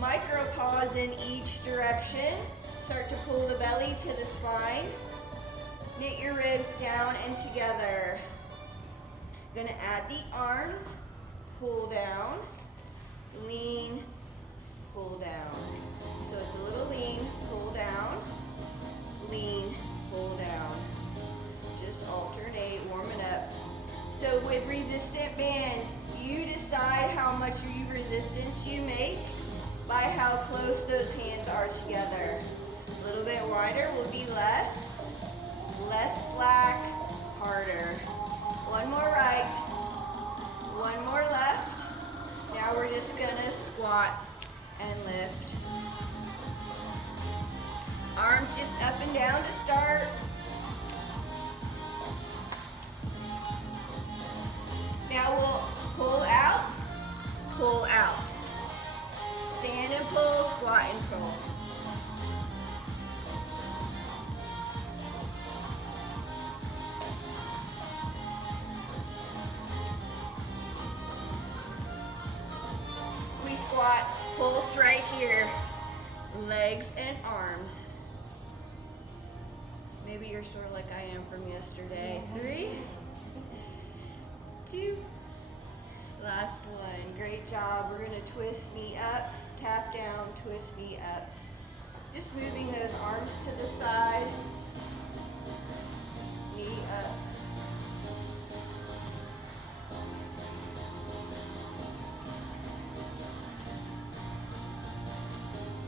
Micro pause in each direction. Start to pull the belly to the spine. Knit your ribs down and together. Gonna add the arms. Pull down, lean, pull down. So it's a little lean, pull down, lean, pull down. Just alternate, warming up. So with resistant bands, you decide how much resistance you make by how close those hands are together. A little bit wider will be less slack, harder. One more right, one more left. Now we're just gonna squat and lift. Arms just up and down to start. Now we'll pull out, pull out. Stand and pull, squat and pull. We squat, pulse right here. Legs and arms. Maybe you're sort of like I am from yesterday. 3, 2, last one. Great job. We're gonna twist knee up, tap down, twist knee up. Just moving those arms to the side. Knee up.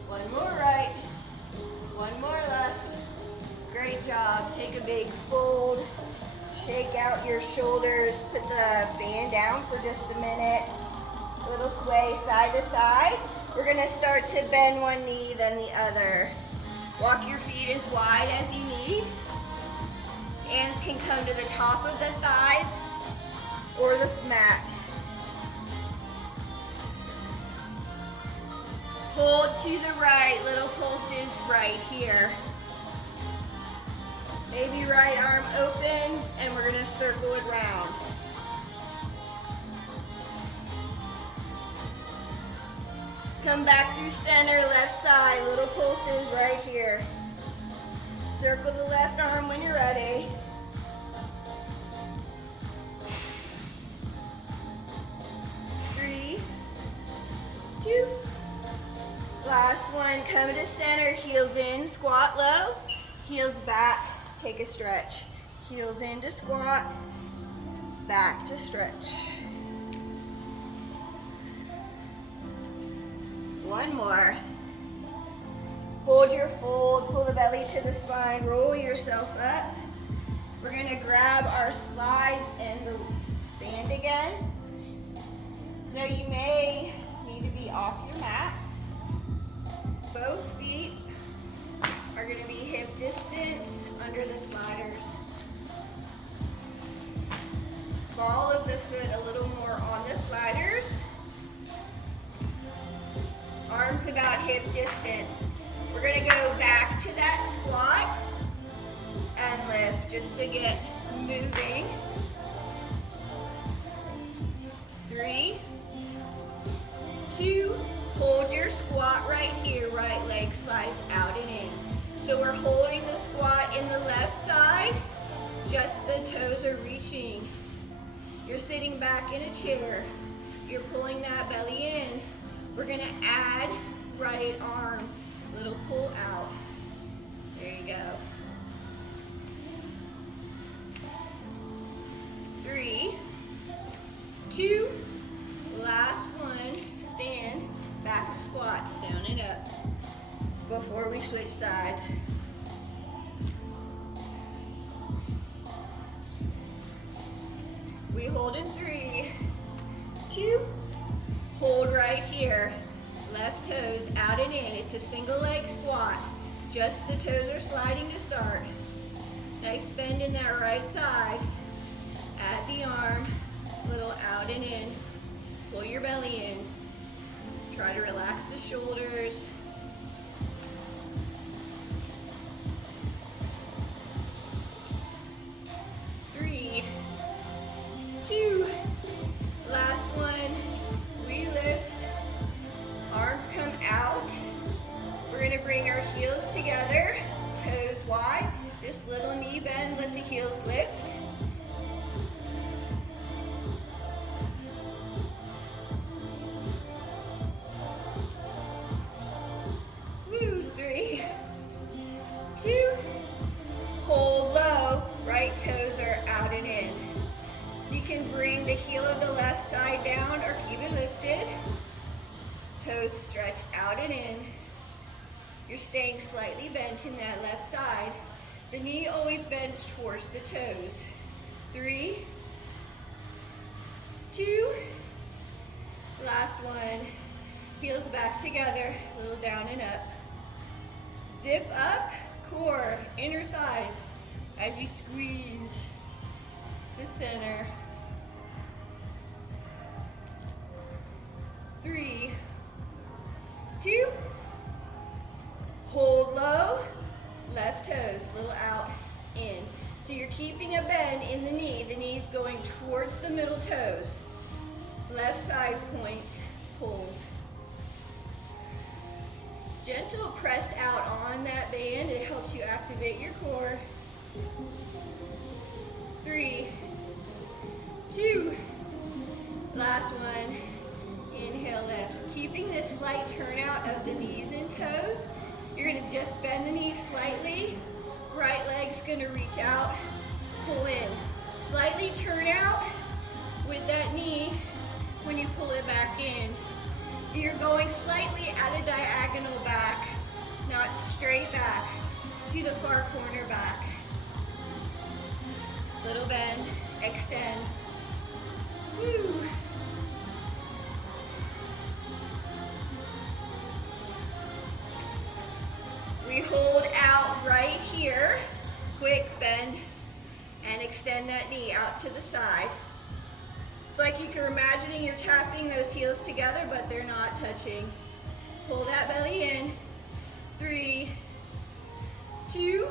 One more right, one more left. Great job. Take a big fold. Shake out your shoulders. Put the band down for just a minute. A little sway side to side. We're gonna start to bend one knee, then the other. Walk your feet as wide as you need. Hands can come to the top of the thighs or the mat. Hold to the right, little pulses right here. Maybe right arm opens and we're gonna circle it round. Come back through center, left side, little pulses right here. Circle the left arm when you're ready. Three, 2, last one, come to center, heels in, squat low, heels back, take a stretch. Heels in to squat, back to stretch. One more. Hold your fold, pull the belly to the spine, roll yourself up. We're gonna grab our slide and the band again. So you may need to be off your mat. Both feet are going to be hip distance under the sliders. Ball of the foot a little more on the sliders. Arms about hip distance. We're going to go back to that squat and lift just to get moving. 3, 2, hold your squat right here, right leg slides out and in. So we're holding the squat in the left side, just the toes are reaching. You're sitting back in a chair, you're pulling that belly in. We're gonna add right arm, little pull out. There you go. 3, 2, last one, stand, back to squats, down and up, before we switch sides. We hold in 3, 2, hold right here, left toes out and in. It's a single leg squat, just the toes are sliding to start. Nice bend in that right side. Add the arm, little out and in. Pull your belly in. Try to relax the shoulders. Three, 2, last one. We lift. Arms come out. Just little knee bend, let the heels lift. Woo, 3, 2, hold low, right toes are out and in. You can bring the heel of the left side down or keep it lifted. Toes stretch out and in. You're staying slightly bent in that left side. The knee always bends towards the toes. 3, 2, last one. Heels back together, a little down and up. Zip up, core, inner thighs, as you squeeze the center. 3, 2, hold low, left toes, a little out, in. So you're keeping a bend in the knee's going towards the middle toes. Left side points, pulls. Gentle press out on that band, it helps you activate your core. 3, 2, last one, inhale, lift. Keeping this slight turnout of the knees and toes, you're gonna just bend the knees slightly, right leg's gonna reach out, pull in. Slightly turn out with that knee when you pull it back in. You're going slightly at a diagonal back, not straight back, to the far corner back. Little bend, extend. Woo. We hold out right here, quick bend, and extend that knee out to the side. It's like you can imagining you're tapping those heels together, but they're not touching. Pull that belly in. 3, 2,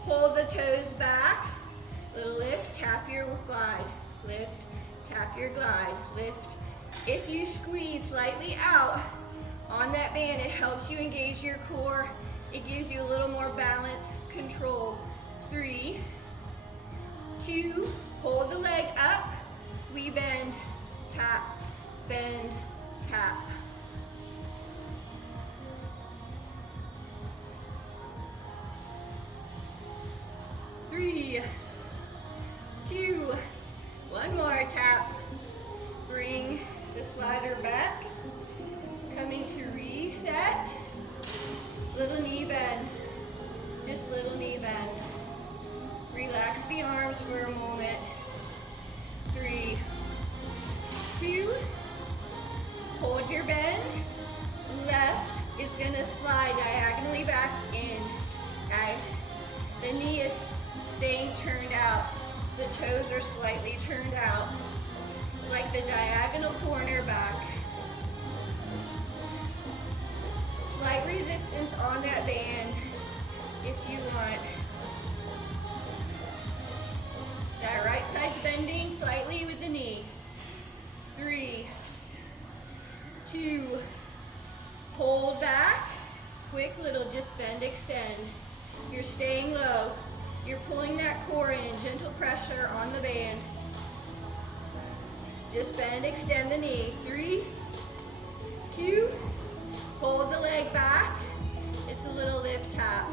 hold the toes back. Little lift, tap your glide. Lift, tap your glide, lift. If you squeeze slightly out on that band, it helps you engage your core. It gives you a little more balance, control. 3, 2, hold the leg up. We bend, tap, bend, tap. 3, 2, one more tap. Bring the slider back. Coming to reset. Little knee bends, just little knee bends. Relax the arms for a moment. 3, 2, hold your bend. Left is gonna slide diagonally back in, okay? The knee is staying turned out. The toes are slightly turned out, like the diagonal corner back. Slight resistance on that band if you want. That right side's bending slightly with the knee. 3, 2, hold back. Quick little just bend, extend. You're staying low. You're pulling that core in, gentle pressure on the band. Just bend, extend the knee. 3, 2, hold the leg back. It's a little lift tap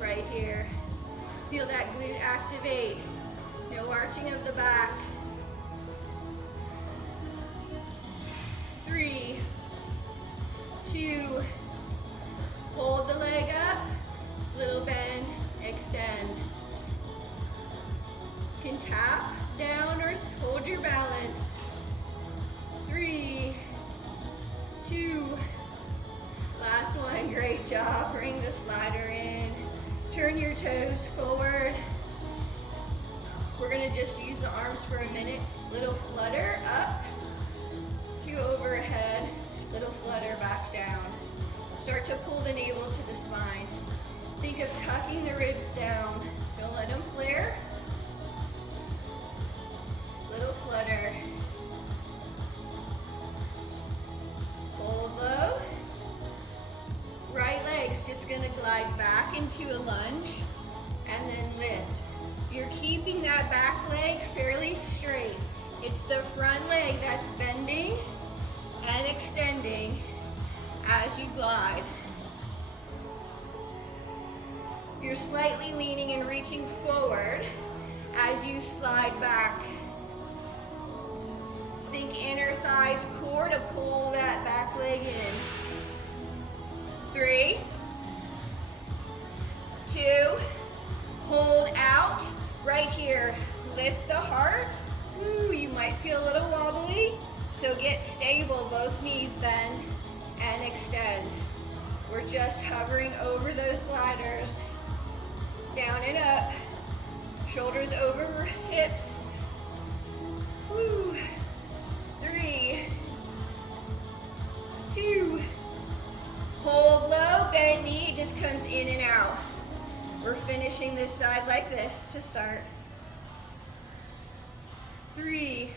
right here. Feel that glute activate. No arching of the back. 3, 2, hold the leg up, little bend, extend. You can tap down or hold your balance. 3, 2, last one, great job. Bring the slider in. Turn your toes forward. We're gonna just use the arms for a minute. Little flutter up to overhead. Little flutter back down. Start to pull the navel to the spine. Think of tucking the ribs down. Don't let them flare. Little flutter. Hold low. Right leg's just gonna glide back into a lunge. and then lift. You're keeping that back leg fairly straight. It's the front leg that's bending and extending as you glide. You're slightly leaning and reaching forward as you slide back. Think inner thighs core to pull that back leg in. 3, 2, hold out. Right here, lift the heart. Ooh, you might feel a little wobbly, so get stable. Both knees bend and extend. We're just hovering over those gliders. Down and up, shoulders over hips. Woo. 3, 2, hold low, bend knee, it just comes in and out. We're finishing this side like this to start. 3,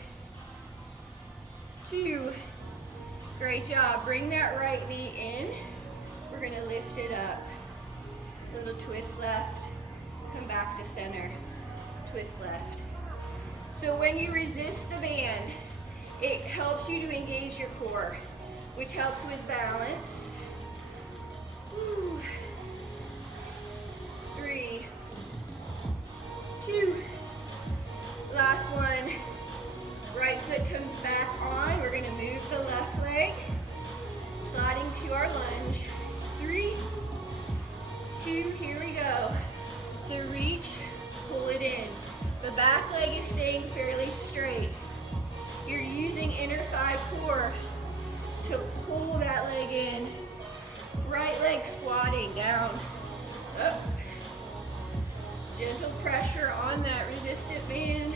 2, great job. Bring that right knee in. We're gonna lift it up. Little twist left, come back to center, twist left. So when you resist the band, it helps you to engage your core, which helps with balance. Woo. 3, 2, last one. Right foot comes back on. We're gonna move the left leg, sliding to our lunge. 3, 2, here we go. So reach, pull it in. The back leg is staying fairly straight. You're using inner thigh core to pull that leg in. Right leg squatting down, up. Gentle pressure on that resistant band.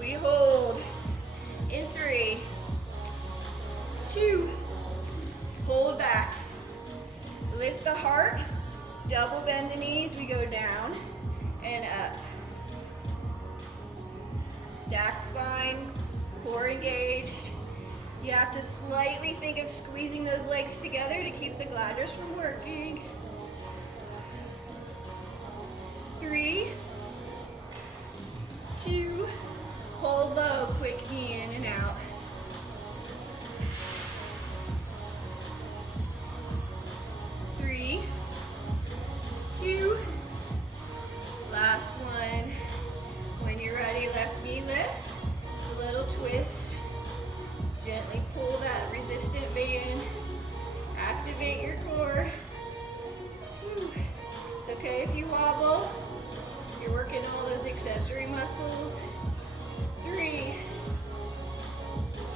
We hold in 3, 2, hold back. Lift the heart, double bend the knees, we go down and up. Stack spine, core engaged. You have to slightly think of squeezing those legs together to keep the gliders from working. 3, 2, hold low, quick knee in and out. 3, 2, last one. When you're ready, left knee lifts, a little twist. Gently pull that resistant band, activate your core. Whew. It's okay if you wobble. You're working all those accessory muscles. 3,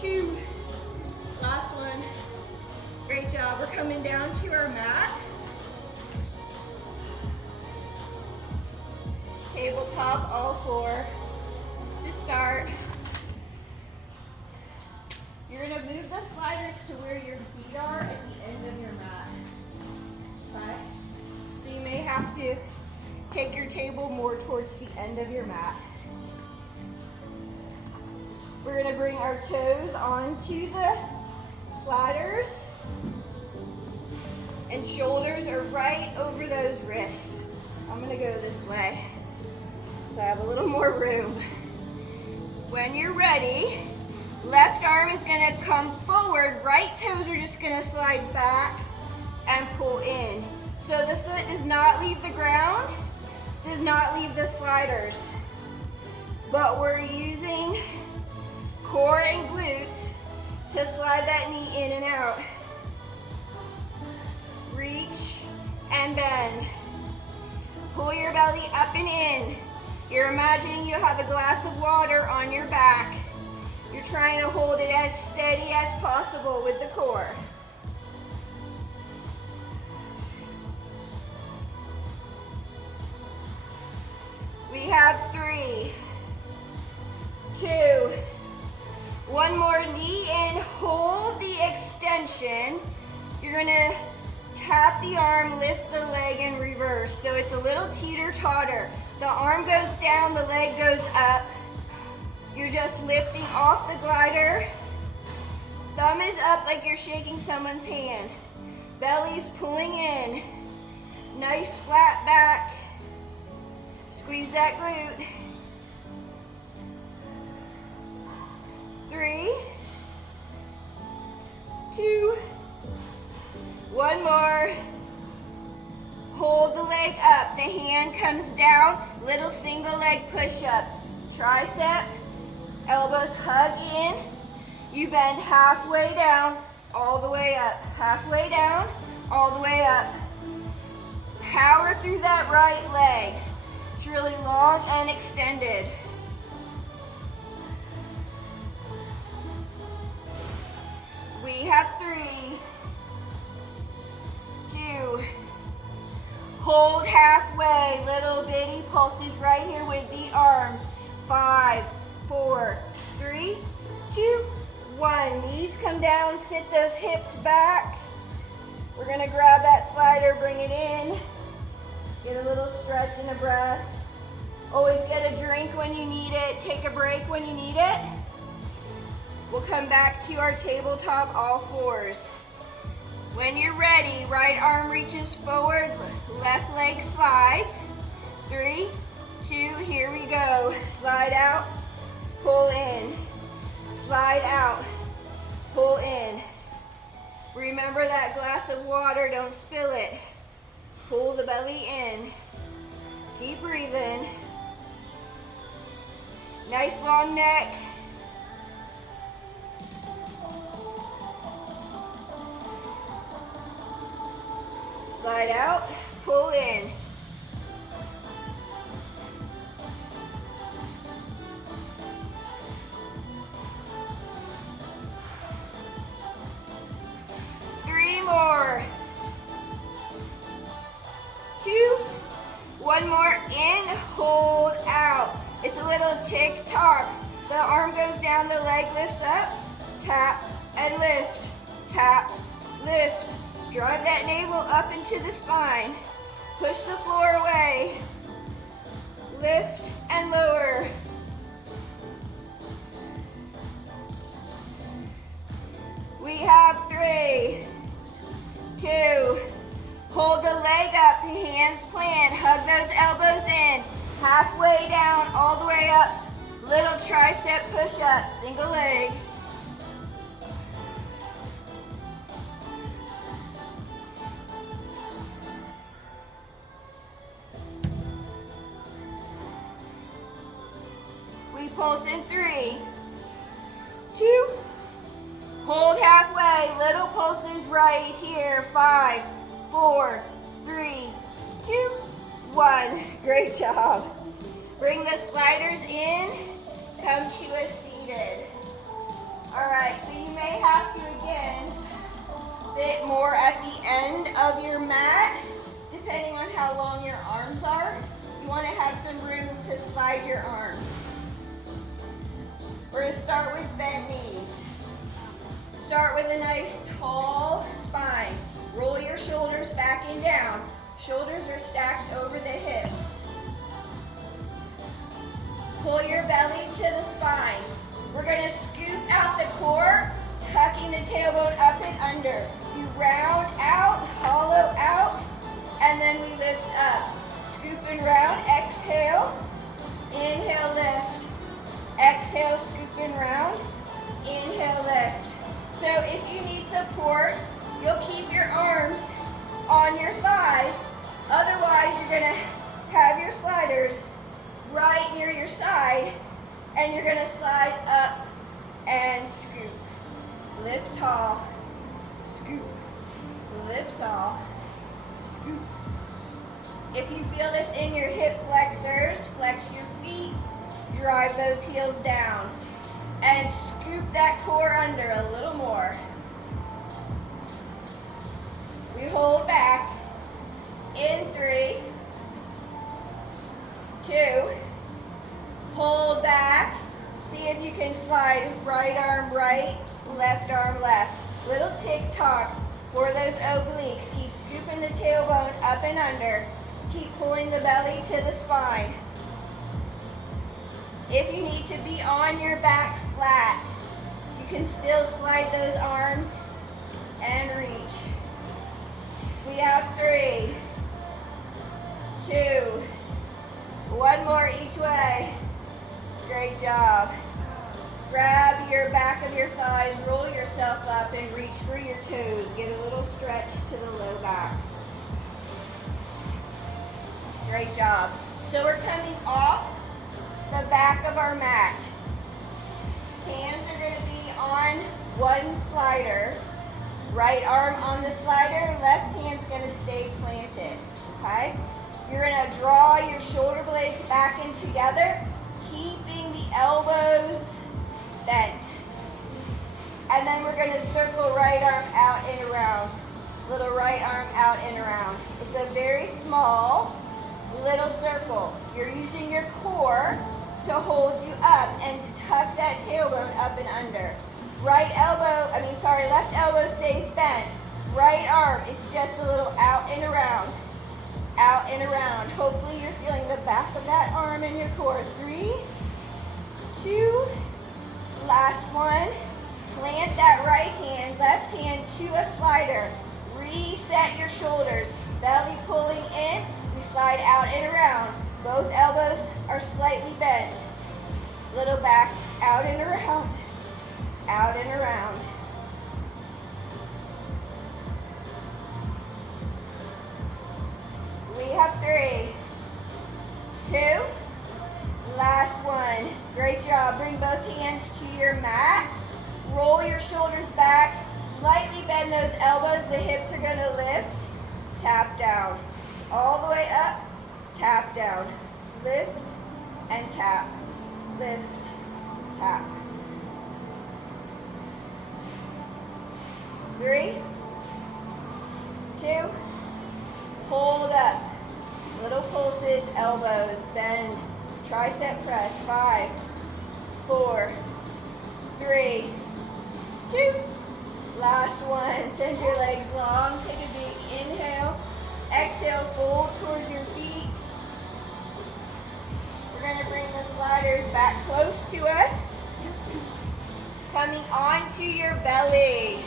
2, last one. Great job. We're coming down to our mat. Tabletop, all 4. To start, you're going to move the sliders to where your feet are at the end of your mat. Okay? So you may have to take your table more towards the end of your mat. We're going to bring our toes onto the sliders, and shoulders are right over those wrists. I'm going to go this way so I have a little more room. When you're ready, left arm is going to come forward, right toes are just going to slide back and pull in. So the foot does not leave the ground, does not leave the sliders, but we're using core and glutes to slide that knee in and out. Reach and bend. Pull your belly up and in. You're imagining you have a glass of water on your back. You're trying to hold it as steady as possible with the core. We have 3, 2, one more, knee in, hold the extension. You're gonna tap the arm, lift the leg in reverse. So it's a little teeter-totter. The arm goes down, the leg goes up. You're just lifting off the glider. Thumb is up like you're shaking someone's hand. Belly's pulling in. Nice flat back. Squeeze that glute. 3, 2, 1 more. Hold the leg up. The hand comes down. Little single leg push-ups. Tricep. Elbows hug in. You bend halfway down, all the way up. Halfway down, all the way up. Power through that right leg. It's really long and extended. We have 3, 2, hold halfway, little bitty pulses right here with the arms. 5, 4, 3, 2, 1. Knees come down, sit those hips back. We're gonna grab that slider, bring it in. Get a little stretch and a breath. Always get a drink when you need it. Take a break when you need it. We'll come back to our tabletop all fours. When you're ready, right arm reaches forward, left leg slides. 3, 2, here we go. Slide out, pull in. Slide out, pull in. Remember that glass of water, don't spill it. Pull the belly in. Keep breathing. Nice long neck. Slide out, pull in. More. 2, 1 more, in, hold, out. It's a little tick-tock. The arm goes down, the leg lifts up, tap and lift, tap, lift. Drive that navel up into the spine. Push the floor away. Lift and lower. We have 3, 2, hold the leg up, hands plant, hug those elbows in, halfway down, all the way up, little tricep push-up, single leg. We pulse in 3, 2, hold halfway, little pulses right here. 5, 4, 3, 2, 1. Great job. Bring the sliders in, come to a seated. All right, so you may have to again sit more at the end of your mat, depending on how long your arms are. You want to have some room to slide your arms. We're going to start with bent knees. Start with a nice tall spine. Roll your shoulders back and down. Shoulders are stacked over the hips. Pull your belly to the spine. We're going to scoop out the core, tucking the tailbone up and under. You round out, hollow out, and then we lift up. Scoop and round, exhale, inhale, lift. Exhale, scoop and round, inhale, lift. So if you need support, you'll keep your arms on your thighs. Otherwise, you're going to have your sliders right near your side, and you're going to slide up and scoop. Lift tall, scoop, lift tall, scoop. If you feel this in your hip flexors, flex your feet, drive those heels down, and scoop that core under a little more. We hold back in 3, 2, hold back. See if you can slide right arm right, left arm left. Little tick-tock for those obliques. Keep scooping the tailbone up and under. Keep pulling the belly to the spine. If you need to be on your back flat, You can still slide those arms and reach. We have 3, 2, 1 more each way. Great job. Grab your back of your thighs, roll yourself up and reach for your toes. Get a little stretch to the low back. Great job. So we're coming off the back of our mat. Hands are going to be on one slider. Right arm on the slider, left hand's going to stay planted, okay? You're going to draw your shoulder blades back in together, keeping the elbows bent. And then we're going to circle right arm out and around. Little right arm out and around. It's a very small little circle. You're using your core to hold you up and tuck that tailbone up and under. Left elbow stays bent. Right arm is just a little out and around. Out and around. Hopefully you're feeling the back of that arm in your core. 3, 2, last one. Plant that right hand, left hand to a slider. Reset your shoulders. Belly pulling in. We slide out and around. Both elbows are slightly bent. Little back, out and around. Out and around. We have 3, 2, last one. Great job. Bring both hands to your mat. Roll your shoulders back. Slightly bend those elbows. The hips are going to lift. Tap down. All the way up. Tap down. Lift and tap. Lift, tap. 3, 2, hold up. Little pulses, elbows, bend, tricep press. 5, 4, 3, 2. Last one. Send your legs long. Take a big inhale. Exhale, fold towards your feet. We're going to bring the sliders back close to us. Coming onto your belly.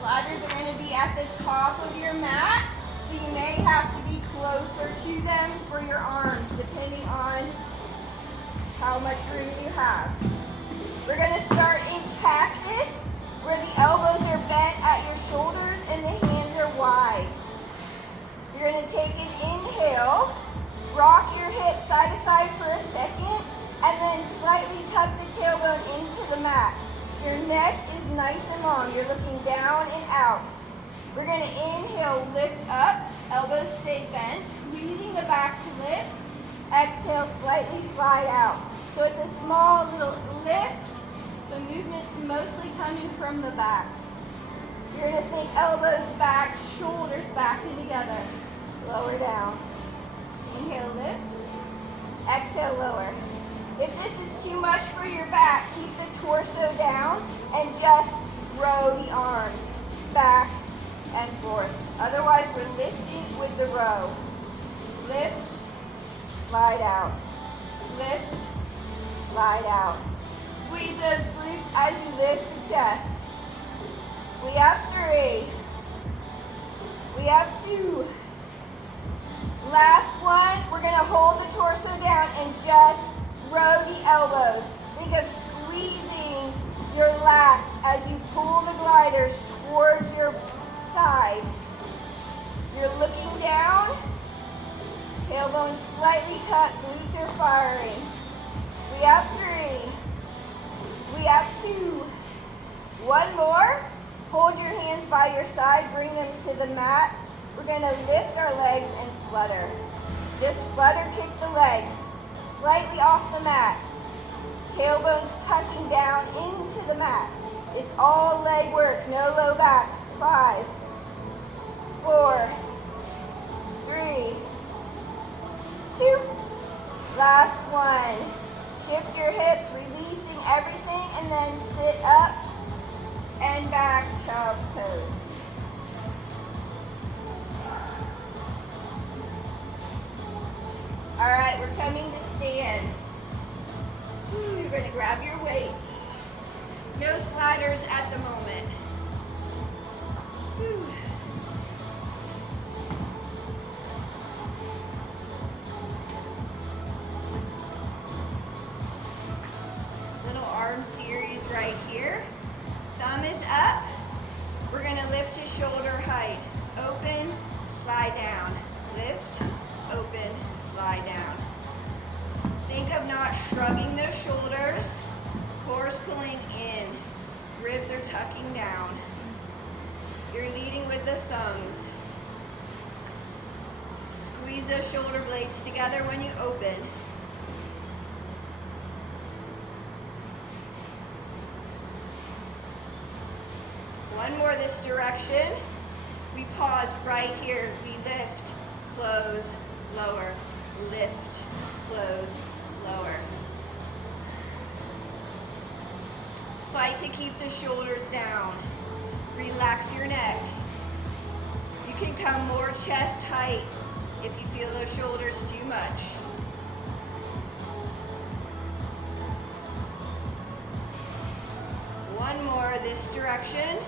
Sliders are going to be at the top of your mat, so you may have to be closer to them for your arms, depending on how much room you have. We're going to start in cactus, where the elbows are bent at your shoulders and the hands are wide. You're going to take an inhale, rock your hips side to side for a second, and then slightly tuck the tailbone into the mat. Your neck is nice and long. You're looking down and out. We're going to inhale, lift up, elbows stay bent, squeezing the back to lift. Exhale, slightly slide out. So it's a small little lift. The movement's mostly coming from the back. You're going to think elbows back, shoulders back and together. Lower down. Inhale, lift. Exhale, lower. If this is too much for your back, keep the torso down and just row the arms back and forth. Otherwise, we're lifting with the row. Lift, slide out. Lift, slide out. Squeeze those glutes as you lift the chest. We have 3. We have 2. Last one, we're going to hold the torso down and just row the elbows. Think of squeezing your lats as you pull the gliders towards your side. You're looking down, tailbone slightly tucked, glutes are firing. We have 3. We have 2. 1 more. Hold your hands by your side, bring them to the mat. We're going to lift our legs and flutter. Just flutter kick the legs. Slightly off the mat. Tailbones tucking down into the mat. It's all leg work, no low back. 5, 4, 3, 2. Last one. Shift your hips, releasing everything, and then sit up and back, child's pose. All right, we're coming to stand. gonna grab your weights. No sliders at the moment. Whew. Little arm series right here. Thumb is up. We're gonna lift to shoulder height. Open, slide down. Lift, open, slide down. Think of not shrugging those shoulders. Core's pulling in. Ribs are tucking down. You're leading with the thumbs. Squeeze those shoulder blades together when you open. One more this direction. We pause right here. We lift, close, lower. Lift, close, lower. Fight to keep the shoulders down. Relax your neck. You can come more chest height if you feel those shoulders too much. One more this direction.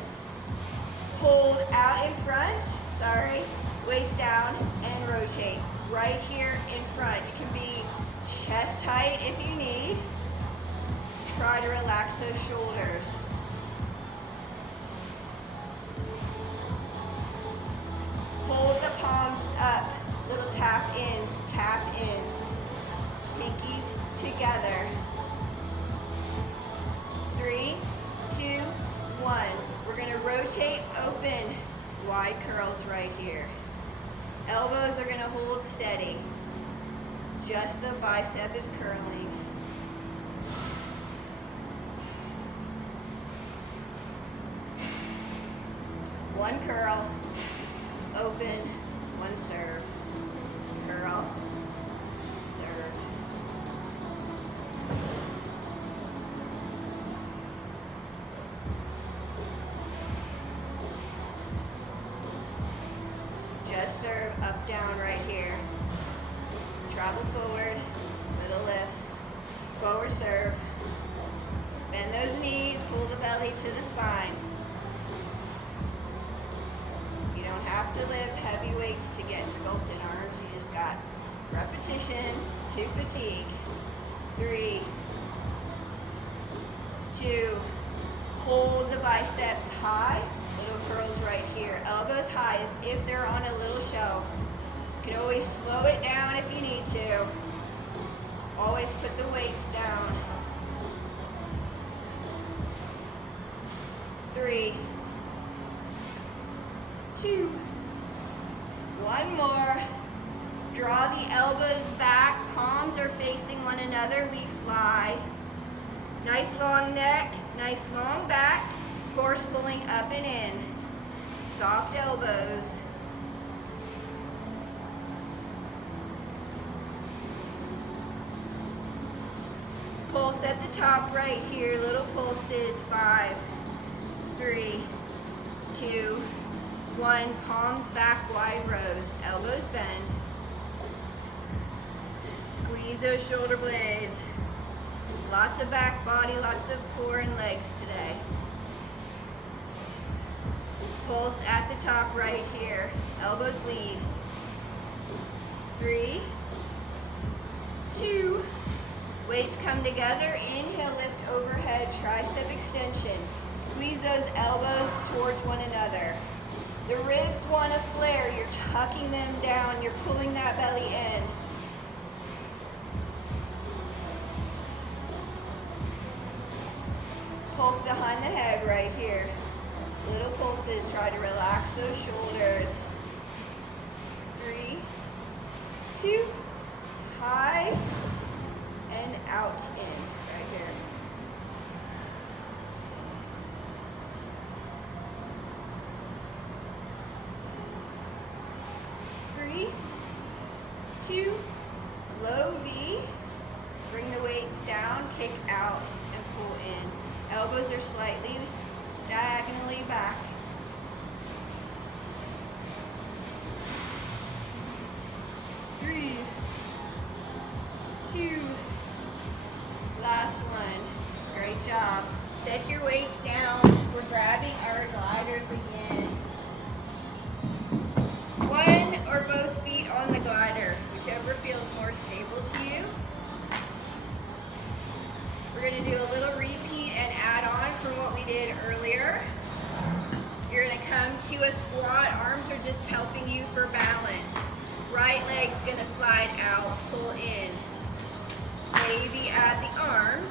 Hold out in front, waist down and rotate. Right here in front. It can be chest height if you need. Try to relax those shoulders. Hold the palms up. Little tap in, tap in. Pinkies together. 3, 2, 1. We're going to rotate, open, wide curls right here. Elbows are going to hold steady. Just the bicep is curling. One curl, open, one serve. Curl, serve. Just serve, up, down right here. Travel forward, little lifts. Forward serve. Bend those knees, pull the belly to the spine. You don't have to lift heavy weights to get sculpted arms. You just got repetition to fatigue. 3, 2, hold the biceps high. Little curls right here. Elbows high as if they're on a little shelf. You can always slow it down if you need to. Always put the weights down. 3, 2, one more. Draw the elbows back. Palms are facing one another. We fly. Nice long neck. Nice long back. Core's pulling up and in. Soft elbows. Pulse at the top right here. Little pulses. 5, 3, 2, 1. Palms back, wide rows. Elbows bend. Squeeze those shoulder blades. Lots of back body, lots of core and legs today. Pulse at the top right here. Elbows lead. 3, 2. Weights come together. Inhale, lift overhead, tricep extension. Squeeze those elbows towards one another. The ribs want to flare. You're tucking them down. You're pulling that belly in. Pulse behind the head right here. Little pulses. Try to relax those shoulders. 3, 2, high and out in right here. 3, 2, low V. Bring the weights down, kick out, and pull in. Elbows are slightly diagonally back. 3, 2, last one. earlier. You're gonna come to a squat. Arms are just helping you for balance. Right leg's gonna slide out, pull in. Maybe add the arms.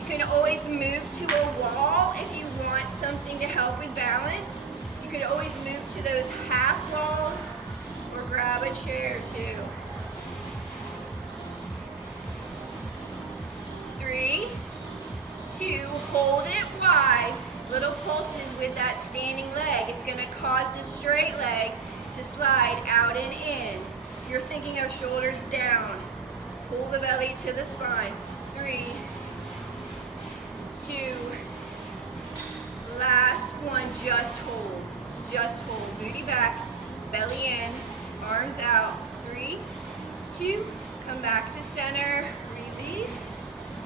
You can always move to a wall if you want something to help with balance. You could always move to those half walls or grab a chair too. 3, 2, hold it wide. Little pulses with that standing leg. It's gonna cause the straight leg to slide out and in. You're thinking of shoulders down. Pull the belly to the spine. 3, 2, last one, just hold. Just hold, booty back, belly in, arms out. 3, 2, come back to center, release.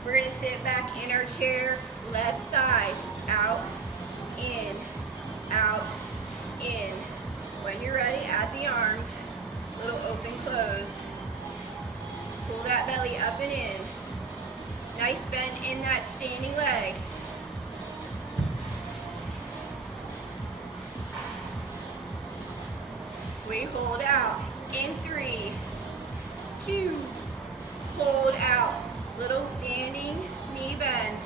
We're gonna sit back in our chair, left side, out, in, out, in. When you're ready, add the arms, little open, close. Pull that belly up and in. Nice bend in that standing leg. We hold out in 3, 2, hold out. Little standing knee bends.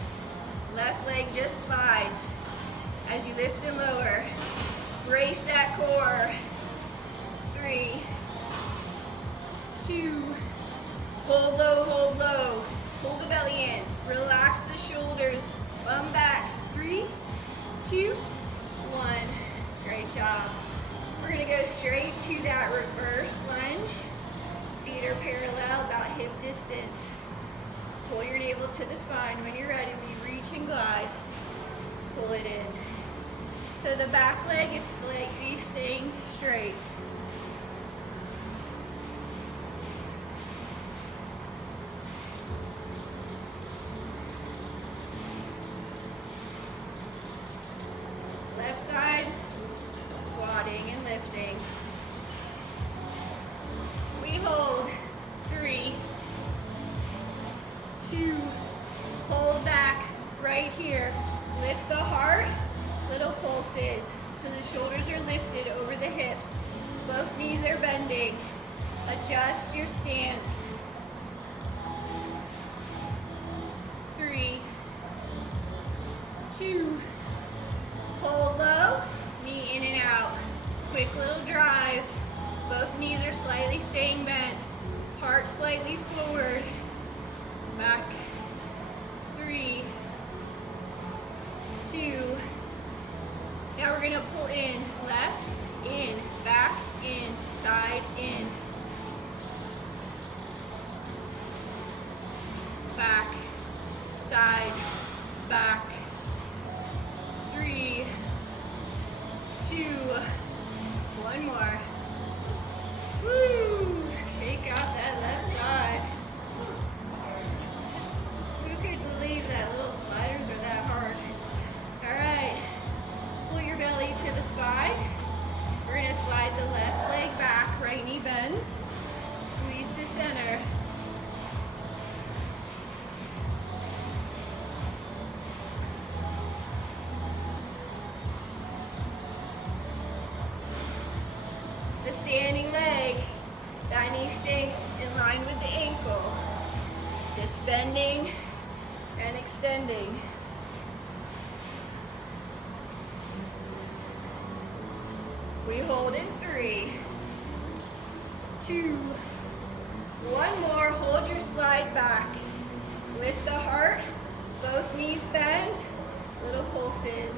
Left leg just slides as you lift and lower. Brace that core. 3, 2, hold low, hold low. Pull the belly in. Relax the shoulders. Bum back. 3, 2, 1. Great job. We're gonna go straight to that reverse lunge. Feet are parallel, about hip distance. Pull your navel to the spine. When you're ready, we reach and glide. Pull it in. So the back leg is slightly staying straight. Left side, squatting and lifting. We hold. 3, 2, hold back right here. Lift the heart, little pulses. So the shoulders are lifted over the hips. Both knees are bending. Adjust your stance. 3, 2, hold low, knee in and out. Quick little drive. Both knees are slightly staying bent. Heart slightly forward. Back. 3, 2. Now we're gonna pull in, left, in, back, in, side, in. Back, side, back. 3, 2, 1 more. Woo! Shake out that left side. Who could believe that little sliders are that hard? All right, pull your belly to the spine. We're gonna slide the left leg back, right knee bends. Squeeze to center. The standing leg, that knee staying in line with the ankle. Just bending and extending. We hold in 3, 2, 1 more. Hold your slide back. Lift the heart, both knees bend. Little pulses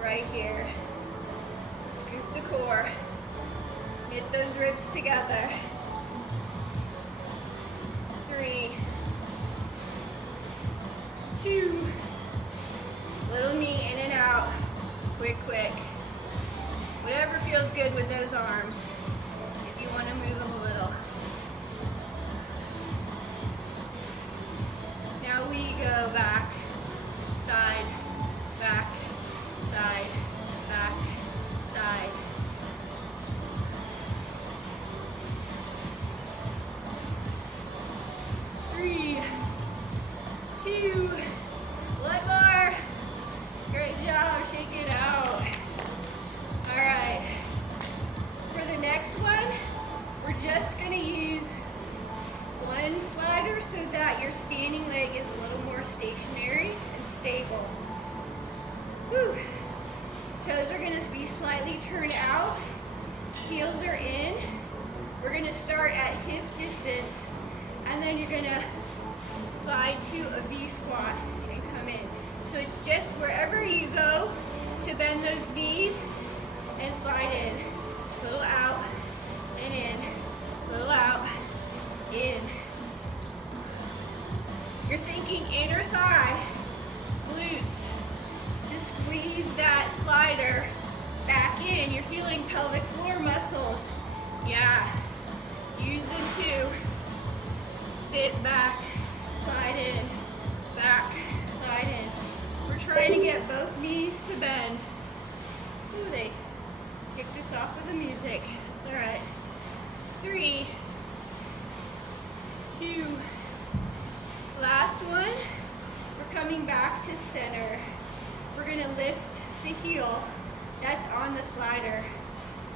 right here. Scoop the core. Get those ribs together. 3, 2, little knee in and out. Quick, quick. Whatever feels good with those arms. If you want to move them a little. Now we go back, side, back, side, back, side. Three, 2, 1 more. thinking inner thigh, glutes, to squeeze that slider back in. You're feeling pelvic floor muscles. Yeah, use them too. Sit back, slide in, back, slide in. We're trying to get both knees to bend. Ooh, they kicked us off with the music. It's all right. 3, 2, last one. We're coming back to center. We're gonna lift the heel that's on the slider.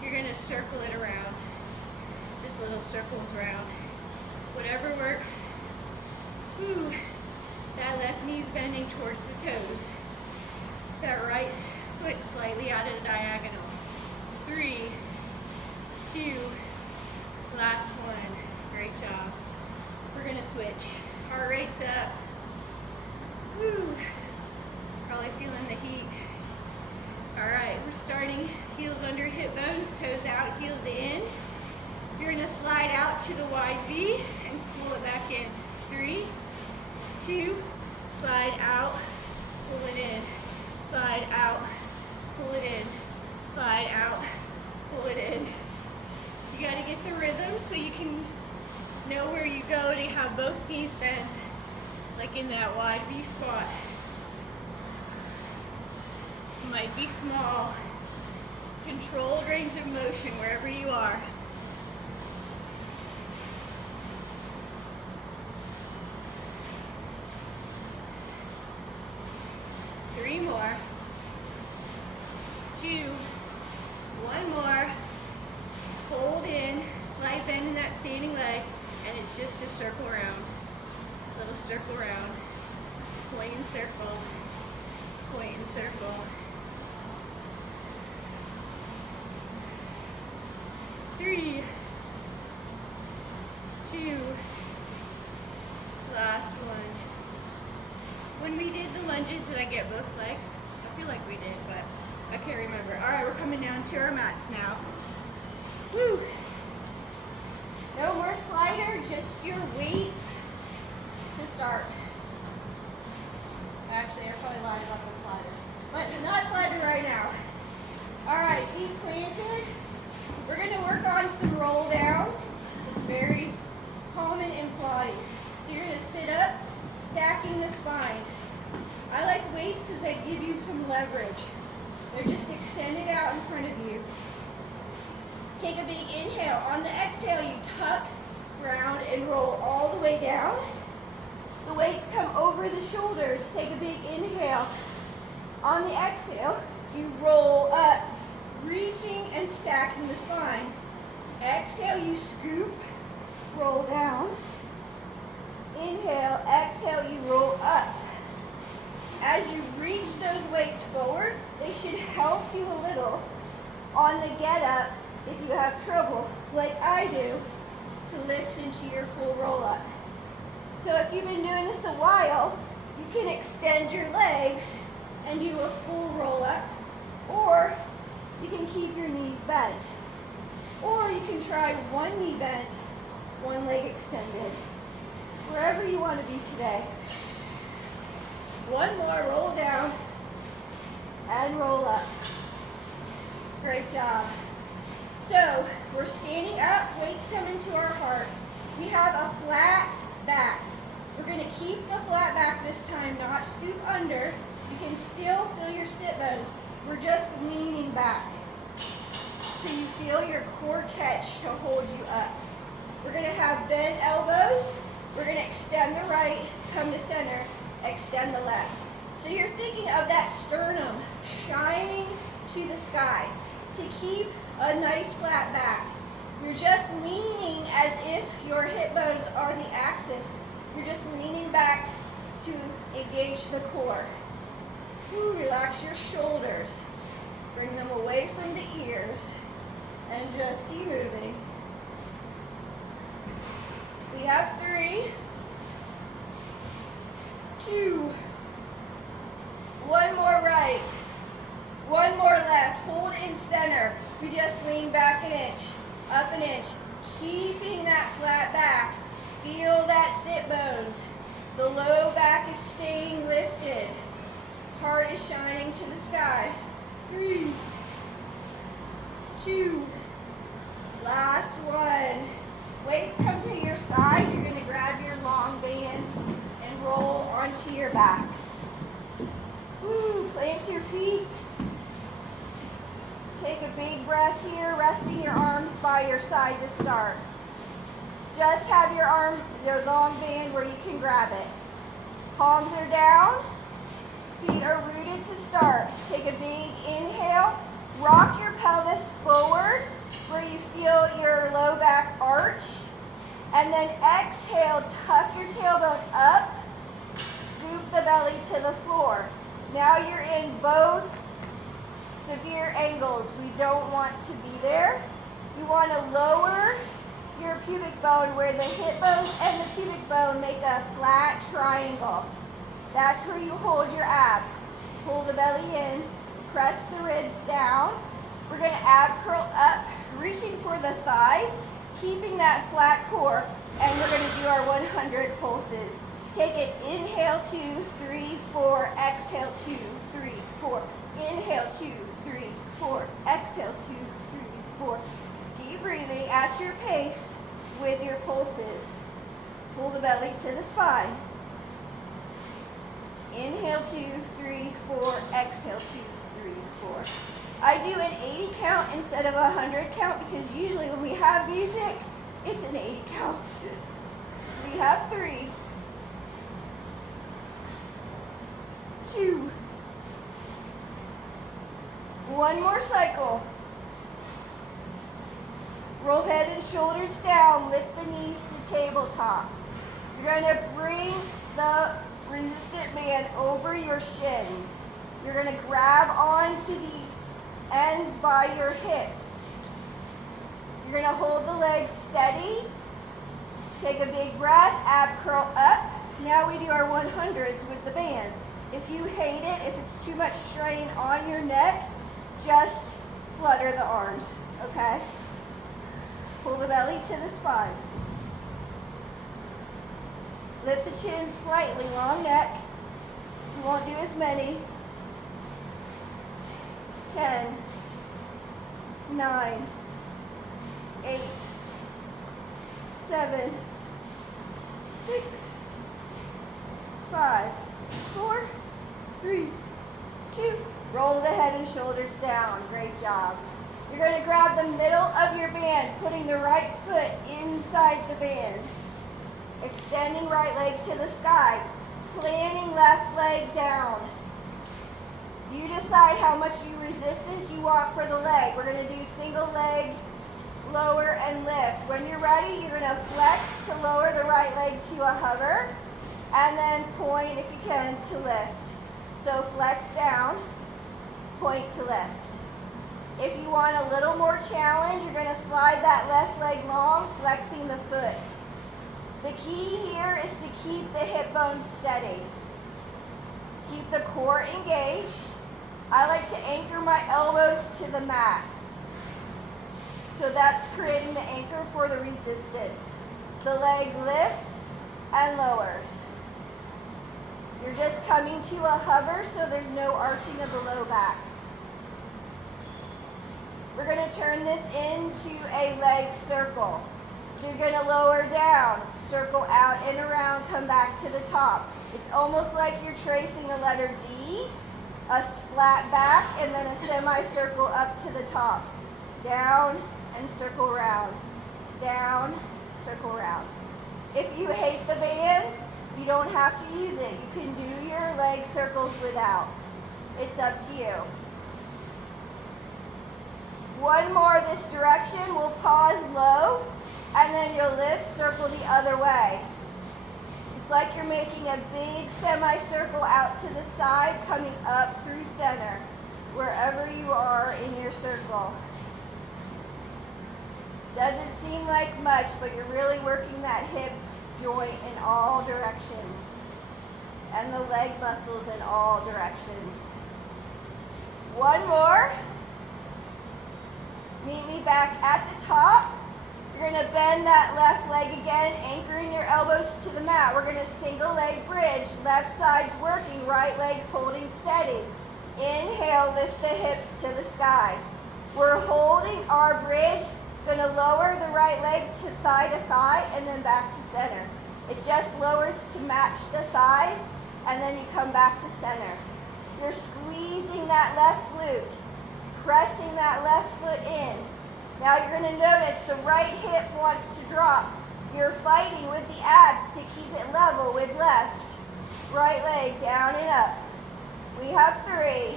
You're gonna circle it around. Just little circles around. Whatever works. Ooh, that left knee's bending towards the toes. That right foot slightly out of the diagonal. 3, 2, last one. Great job. We're gonna switch. Heart rate's up. Woo. Probably feeling the heat. All right, we're starting heels under hip bones, toes out, heels in. You're gonna slide out to the wide V and pull it back in. 3, 2, slide out, pull it in. Slide out, pull it in. Slide out, pull it in. You gotta get the rhythm so you can know where you go to have both knees bent, like in that wide V squat. It might be small. Controlled range of motion wherever you are. Three more. 2, 1 more. Hold in, slight bend in that standing leg, and it's just a circle around. Little circle around. Point and circle. Point and circle. 3, 2, last one. When we did the lunges, did I get both legs? I feel like we did, but I can't remember. All right, we're coming down to our mats now. Woo! No more slider, just your weights to start. Actually, I probably lied about the slider. But not slider right now. All right, feet planted. We're gonna work on some roll downs. It's very common in Pilates. So you're gonna sit up, stacking the spine. I like weights because they give you some leverage. They're just extended out in front of you. Take a big inhale. On the exhale, you tuck, round, and roll all the way down. The weights come over the shoulders. Take a big inhale. On the exhale, you roll up, reaching and stacking the spine. Exhale, you scoop, roll down. Inhale, exhale, you roll up. As you reach those weights forward, they should help you a little on the get up if you have trouble, like I do, to lift into your full roll up. So if you've been doing this a while, you can extend your legs and do a full roll up, or you can keep your knees bent. Or you can try one knee bent, one leg extended. Wherever you want to be today. One more, roll down and roll up. Great job. So we're standing up, weights come into our heart. We have a flat back. We're going to keep the flat back this time, not scoop under. You can still feel your sit bones. We're just leaning back till you feel your core catch to hold you up. We're going to have bent elbows. We're going to extend the right, come to center, extend the left. So you're thinking of that sternum shining to the sky to keep a nice flat back. You're just leaning as if your hip bones are the axis. You're just leaning back to engage the core. Ooh, relax your shoulders. Bring them away from the ears and just keep moving. We have 3, 2, one more right, one more left. Hold in center. We just lean back an inch, up an inch, keeping that flat back. Feel that sit bones. The low back is staying lifted. Heart is shining to the sky. 3, 2, last one. Weights come to your side. You're going to grab your long band and roll onto your back. Woo, plant your feet. Take a big breath here, resting your arms by your side to start. Just have your long band where you can grab it. Palms are down, feet are rooted to start. Take a big inhale, rock your pelvis forward where you feel your low back arch. And then exhale, tuck your tailbone up, scoop the belly to the floor. Now you're in both severe angles. We don't want to be there. You want to lower your pubic bone where the hip bone and the pubic bone make a flat triangle. That's where you hold your abs. Pull the belly in, press the ribs down. We're going to ab curl up, reaching for the thighs, keeping that flat core, and we're going to do our 100 pulses. Take it, inhale 2, 3, 4, exhale 2, 3, 4. Inhale 2, 3, 4, exhale 2, 3, 4. Keep breathing at your pace with your pulses. Pull the belly to the spine. Inhale 2, 3, 4, exhale 2, 3, 4. I do an 80 count instead of a 100 count because usually when we have music, it's an 80 count. We have 3, 2, 1 more cycle. Roll head and shoulders down, lift the knees to tabletop. You're going to bring the resistant band over your shins. You're going to grab onto the ends by your hips. You're going to hold the legs steady. Take a big breath, ab curl up. Now we do our 100s with the band. If you hate it, if it's too much strain on your neck, just flutter the arms, okay? Pull the belly to the spine. Lift the chin slightly, long neck. You won't do as many. 10, 9, 8, 7, 6, 5, 4, 3, 2. Roll the head and shoulders down. Great job. You're going to grab the middle of your band, putting the right foot inside the band. Extending right leg to the sky. Planting left leg down. You decide how much resistance you want for the leg. We're going to do single leg, lower, and lift. When you're ready, you're going to flex to lower the right leg to a hover, and then point, if you can, to lift. So flex down, point to lift. If you want a little more challenge, you're going to slide that left leg long, flexing the foot. The key here is to keep the hip bone steady. Keep the core engaged. I like to anchor my elbows to the mat. So that's creating the anchor for the resistance. The leg lifts and lowers. You're just coming to a hover so there's no arching of the low back. We're going to turn this into a leg circle. So you're going to lower down, circle out and around, come back to the top. It's almost like you're tracing the letter D, a flat back, and then a semicircle up to the top. Down and circle round. Down, circle round. If you hate the band, you don't have to use it. You can do your leg circles without. It's up to you. One more this direction. We'll pause low, and then you'll lift, circle the other way. It's like you're making a big semicircle out to the side, coming up through center, wherever you are in your circle. Doesn't seem like much, but you're really working that hip joint in all directions, and the leg muscles in all directions. One more. Meet me back at the top. You're gonna bend that left leg again, anchoring your elbows to the mat. We're gonna single leg bridge, left side's working, right leg's holding steady. Inhale, lift the hips to the sky. We're holding our bridge, gonna lower the right leg to thigh, and then back to center. It just lowers to match the thighs, and then you come back to center. You're squeezing that left glute, pressing that left foot in. Now you're going to notice the right hip wants to drop. You're fighting with the abs to keep it level with left. Right leg down and up. We have 3.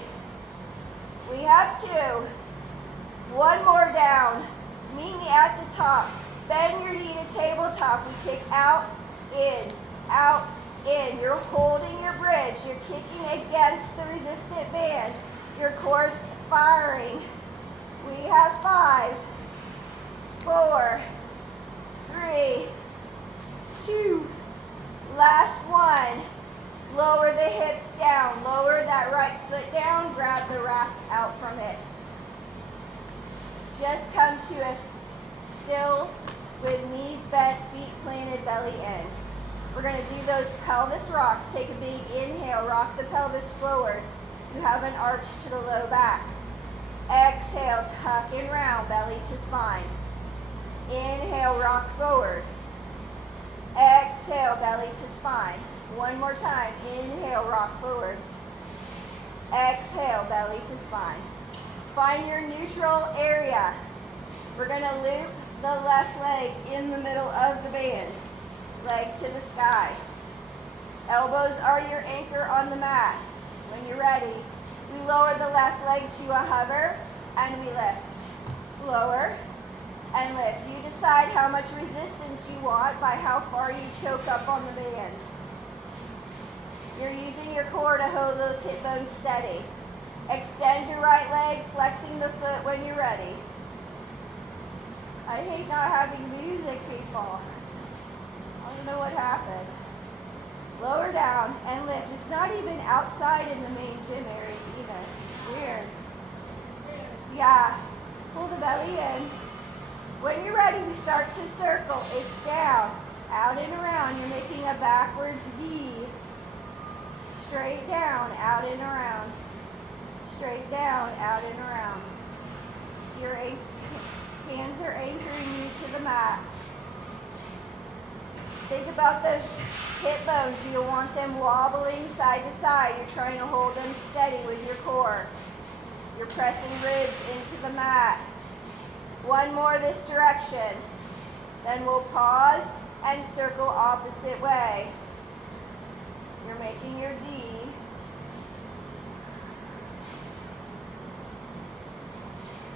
We have 2. One more down. Meet me at the top. Bend your knee to tabletop. We kick out, in, out, in. You're holding your bridge. You're kicking against the resistant band. Your core's firing. We have 5, 4, 3, 2, last one. Lower the hips down. Lower that right foot down. Grab the rack out from it. Just come to a still with knees bent, feet planted, belly in. We're going to do those pelvis rocks. Take a big inhale. Rock the pelvis forward. You have an arch to the low back. Exhale, tuck and round, belly to spine. Inhale, rock forward. Exhale, belly to spine. One more time. Inhale, rock forward. Exhale, belly to spine. Find your neutral area. We're going to loop the left leg in the middle of the band. Leg to the sky. Elbows are your anchor on the mat. When you're ready, we lower the left leg to a hover and we lift. Lower and lift. You decide how much resistance you want by how far you choke up on the band. You're using your core to hold those hip bones steady. Extend your right leg, flexing the foot when you're ready. I hate not having music, people. I don't know what happened. Lower down and lift. It's not even outside in the main gym area either. Weird. Yeah. Pull the belly in. When you're ready, we start to circle. It's down, out and around. You're making a backwards D. Straight down, out and around. Straight down, out and around. Your hands are anchoring you to the mat. Think about those hip bones. You don't want them wobbling side to side. You're trying to hold them steady with your core. You're pressing ribs into the mat. One more this direction. Then we'll pause and circle opposite way. You're making your D.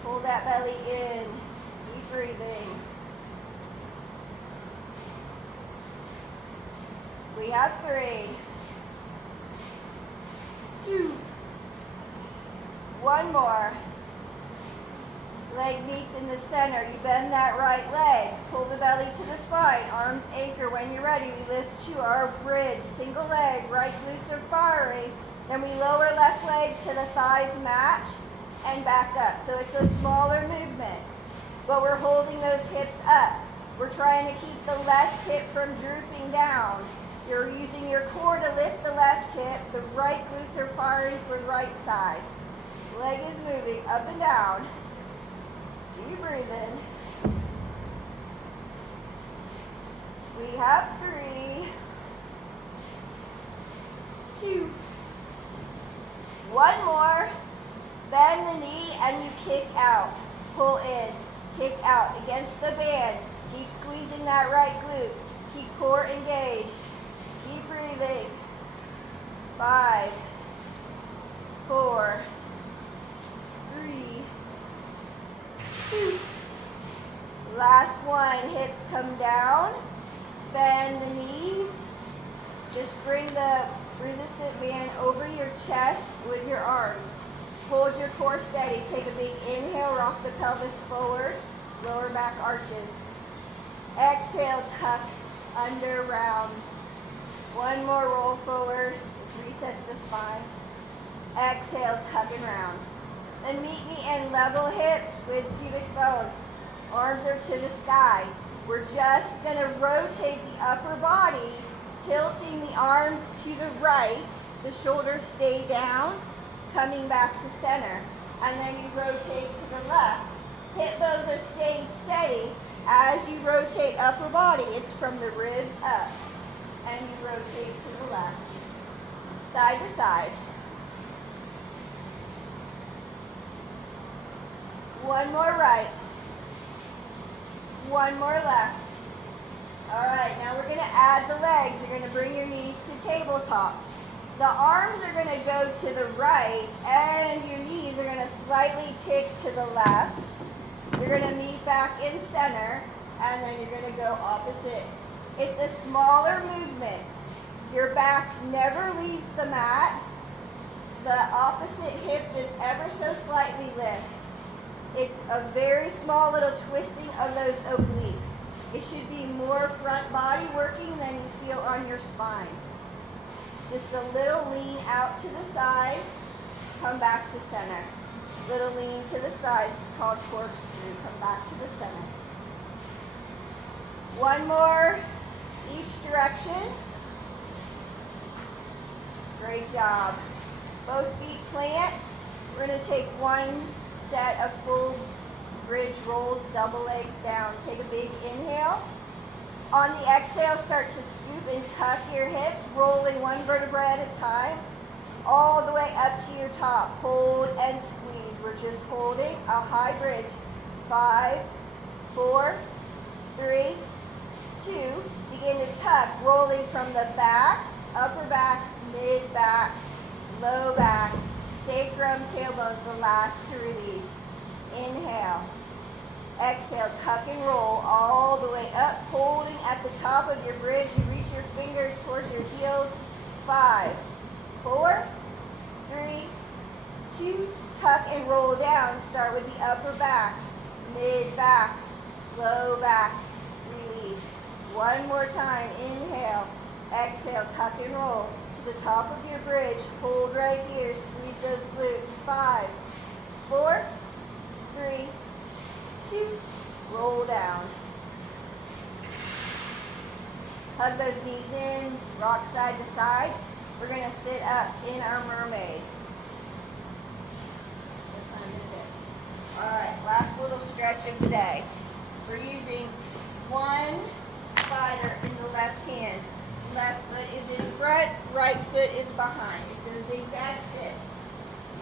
Pull that belly in. Keep breathing. We have 3, 2, one more. Leg meets in the center. You bend that right leg. Pull the belly to the spine. Arms anchor. When you're ready, we lift to our bridge. Single leg. Right glutes are firing. Then we lower left leg to the thighs match and back up. So it's a smaller movement, but we're holding those hips up. We're trying to keep the left hip from drooping down. You're using your core to lift the left hip. The right glutes are firing for the right side. Leg is moving up and down. Deep breathing. We have 3, 2, one more. Bend the knee and you kick out. Pull in. Kick out against the band. Keep squeezing that right glute. Keep core engaged. Keep breathing. 5, 4, 3, 2. Last one. Hips come down. Bend the knees. Just bring the resistant band over your chest with your arms. Hold your core steady. Take a big inhale. Rock the pelvis forward. Lower back arches. Exhale. Tuck under round. One more roll forward. This resets the spine. Exhale, tuck and round. Then meet me in level hips with pubic bone. Arms are to the sky. We're just going to rotate the upper body, tilting the arms to the right. The shoulders stay down, coming back to center. And then you rotate to the left. Hip bones are staying steady. As you rotate upper body, it's from the ribs up. And you rotate to the left. Side to side. One more right. One more left. All right, now we're going to add the legs. You're going to bring your knees to tabletop. The arms are going to go to the right, and your knees are going to slightly tick to the left. You're going to meet back in center, and then you're going to go opposite. It's a smaller movement. Your back never leaves the mat. The opposite hip just ever so slightly lifts. It's a very small little twisting of those obliques. It should be more front body working than you feel on your spine. It's just a little lean out to the side, come back to center. Little lean to the side, it's called corkscrew, come back to the center. One more each direction. Great job. Both feet plant. We're going to take one set of full bridge rolls, double legs down. Take a big inhale. On the exhale, start to scoop and tuck your hips, rolling one vertebra at a time, all the way up to your top. Hold and squeeze. We're just holding a high bridge. 5, 4, 3, 2. Begin to tuck, rolling from the back, upper back, mid back, low back, sacrum, tailbones, the last to release. Inhale. Exhale, tuck and roll all the way up, holding at the top of your bridge. You reach your fingers towards your heels. 5, 4, 3, 2. Tuck and roll down. Start with the upper back, mid back, low back, release. One more time. Inhale. Exhale, tuck and roll to the top of your bridge. Hold right here. Squeeze those glutes. 5, 4, 3, 2, roll down. Hug those knees in, rock side to side. We're going to sit up in our mermaid. All right, last little stretch of the day. We're using one slider in the left hand. Left foot is in front, right foot is behind. It's a zigzag sit.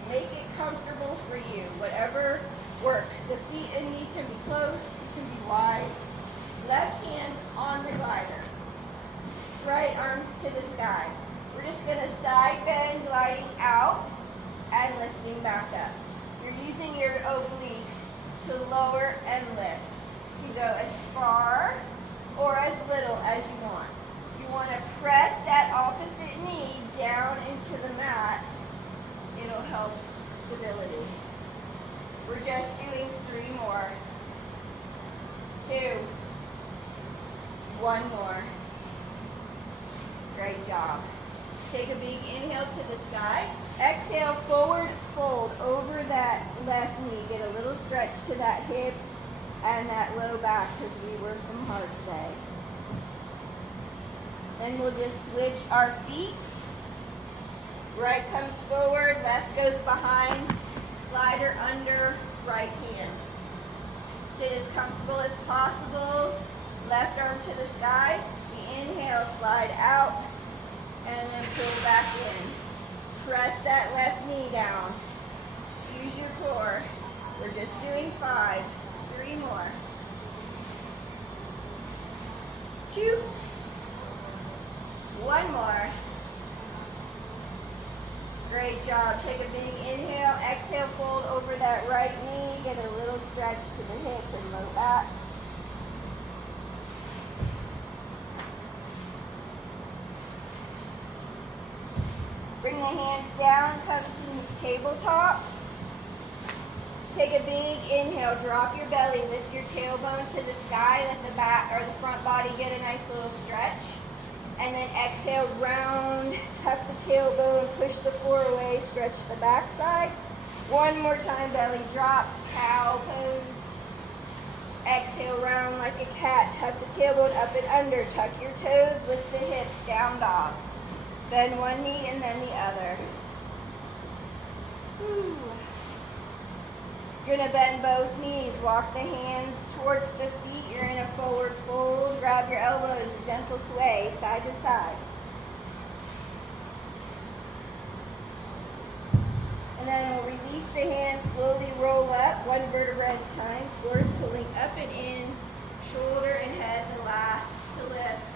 Make it comfortable for you, whatever works. The feet and knee can be close, it can be wide. Left hand on the glider. Right arms to the sky. We're just going to side bend, gliding out, and lifting back up. You're using your obliques to lower and lift. You can go as far or as little as you want. You want to press that opposite knee down into the mat. It'll help stability. We're just doing 3 more. 2. 1 more. Great job. Take a big inhale to the sky. Exhale, forward fold over that left knee. Get a little stretch to that hip and that low back because we worked them hard today. Then we'll just switch our feet. Right comes forward, left goes behind. Slider under, right hand. Sit as comfortable as possible. Left arm to the sky. The inhale, slide out, and then pull back in. Press that left knee down. Use your core. We're just doing 5. 3 more. 2. 1 more. Great job. Take a big inhale. Exhale, fold over that right knee. Get a little stretch to the hip and low back. Bring the hands down, come to tabletop. Take a big inhale, drop your belly, lift your tailbone to the sky, let the back or the front body get a nice little stretch. And then exhale, round, tuck the tailbone, push the floor away, stretch the back side. One more time, belly drops, cow pose. Exhale, round like a cat. Tuck the tailbone up and under. Tuck your toes, lift the hips, down dog. Bend one knee and then the other. Whew. You're gonna bend both knees. Walk the hands towards the feet. You're in a forward fold. Grab your elbows, a gentle sway, side to side. And then we'll release the hands, slowly roll up, one vertebra at a time. Floor is pulling up and in, shoulder and head, the last to lift.